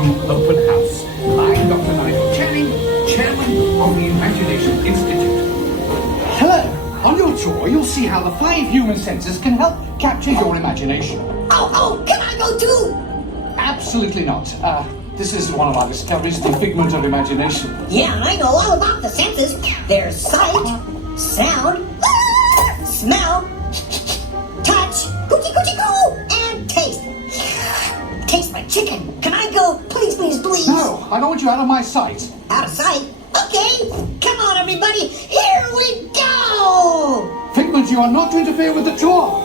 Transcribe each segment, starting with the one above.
true open house. I'm Dr. Nigel Channing, Chairman of the Imagination Institute. Hello. On your tour, you'll see how the 5 human senses can help capture your imagination. Oh, can I go too? Absolutely not. This is one of our discoveries, the figment of imagination. Yeah, I know all about the senses. There's sight, sound, smell, touch, coochie coochie coo, and taste. Taste my chicken. Can I go? Please, please, please. No, I don't want you out of my sight. Out of sight? Okay. Come on, everybody. Here we go. Figment, you are not to interfere with the tour.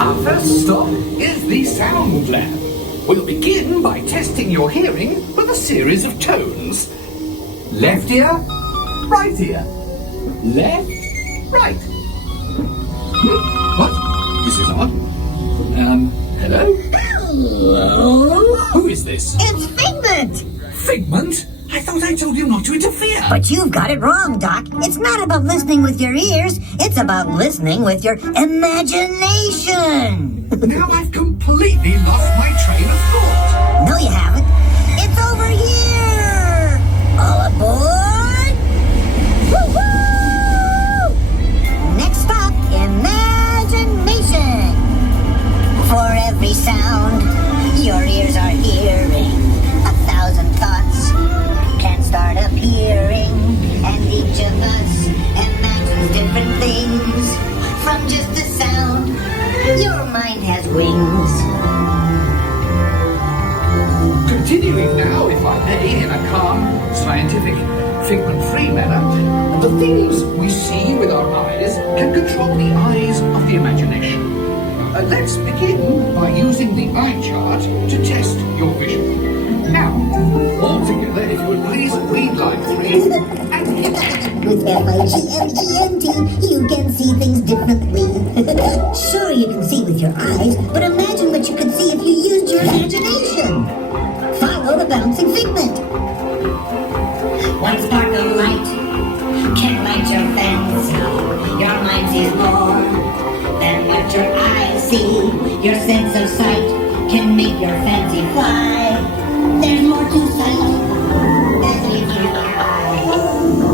Our first stop is the sound lab. We'll begin by testing your hearing with a series of tones. Left ear, right ear. Left, right. What? This is odd. Hello? Hello? Who is this? It's Figment. Figment? I thought I told you not to interfere. But you've got it wrong, Doc. It's not about listening with your ears. It's about listening with your imagination. Now I've completely lost my train of thought. No, you haven't. It's over here. All aboard. Woo-hoo! Next stop, imagination. For every sound your ears are hearing, 1,000 thoughts can start appearing, and each of us imagines different things. From just a sound, your mind has wings. Continuing now, if I may, in a calm, scientific, figment-free manner, the things we see with our eyes can control the eyes of the imagination. Let's begin by using the eye chart to test your vision. Now, all together, if you would please read line 3 and hit it. With F-I-G-M-E-N-T, you can see things differently. Sure, you can see with your eyes, but imagine what you could see if you used your imagination. Follow the bouncing figment. One spark of light can light your fancy. Your mind sees more than what your eyes see. Your sense of sight can make your fancy fly. There's more to sight than meets your eye.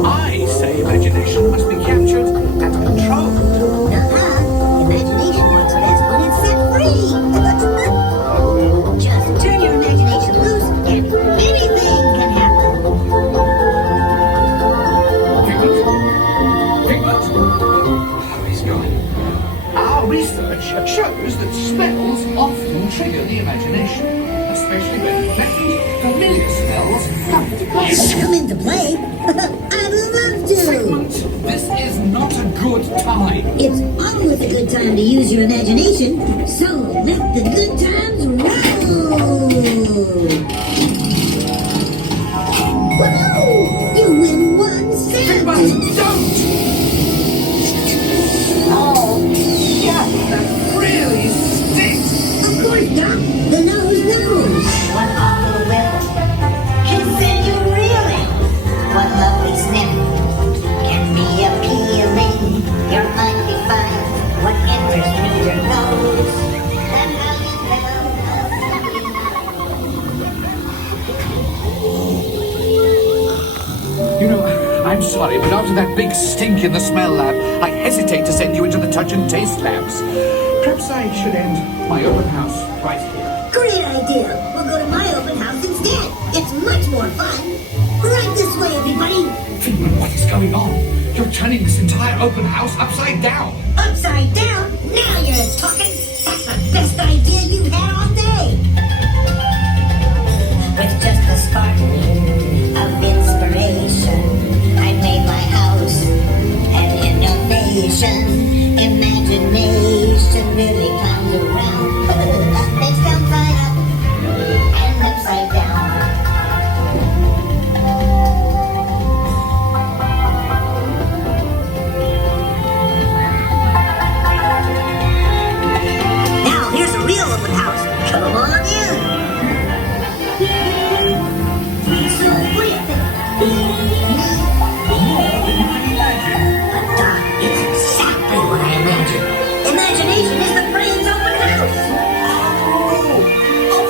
I say imagination must be captured and controlled. Imagination works best when it's set free. Just turn your imagination loose and anything can happen. Figment? Oh, he's gone. Our research shows that smells often trigger the imagination, especially when pleasant, familiar smells come into play. Come into play? I'd love to. Figment, this is not a good time. It's always a good time to use your imagination, so let the good times roll. Woo! You win 1 cent. Figment, don't! Oh, yeah, that really stinks. Of course, Doc. The nose knows. One awful whiff can send you reeling. One lovely sniff can be appealing. Your mind defines what enters through your nose. And how you know. You know, I'm sorry, but after that big stink in the smell lab, I hesitate to send you into the touch and taste labs. Perhaps I should end my open house right here. Great idea. We'll go to my open house instead. It's much more fun. Right this way, everybody. Figment, what is going on? You're turning this entire open house upside down. Upside down? Now you're talking. That's the best idea you've had all day. With just a spark of inspiration, I made my house an innovation. Imagination really climbs around. It's downside up and upside down. Now here's a real open house. Come on in. So what do you think? Doc, it's exactly what I imagined. Imagination is the brain's open house. Oh, of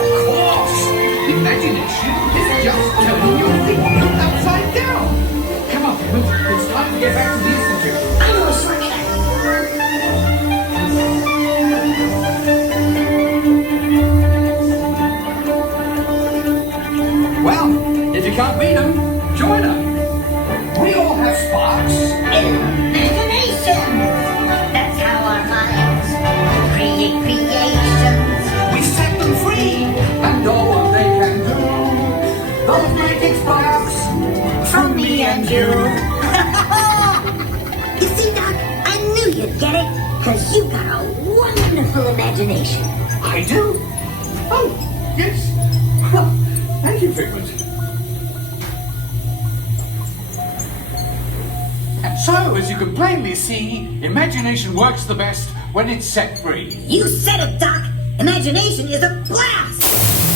Get it? Because you got a wonderful imagination. I do? Oh, yes. Well, thank you, Figment. And so, as you can plainly see, imagination works the best when it's set free. You said it, Doc. Imagination is a blast.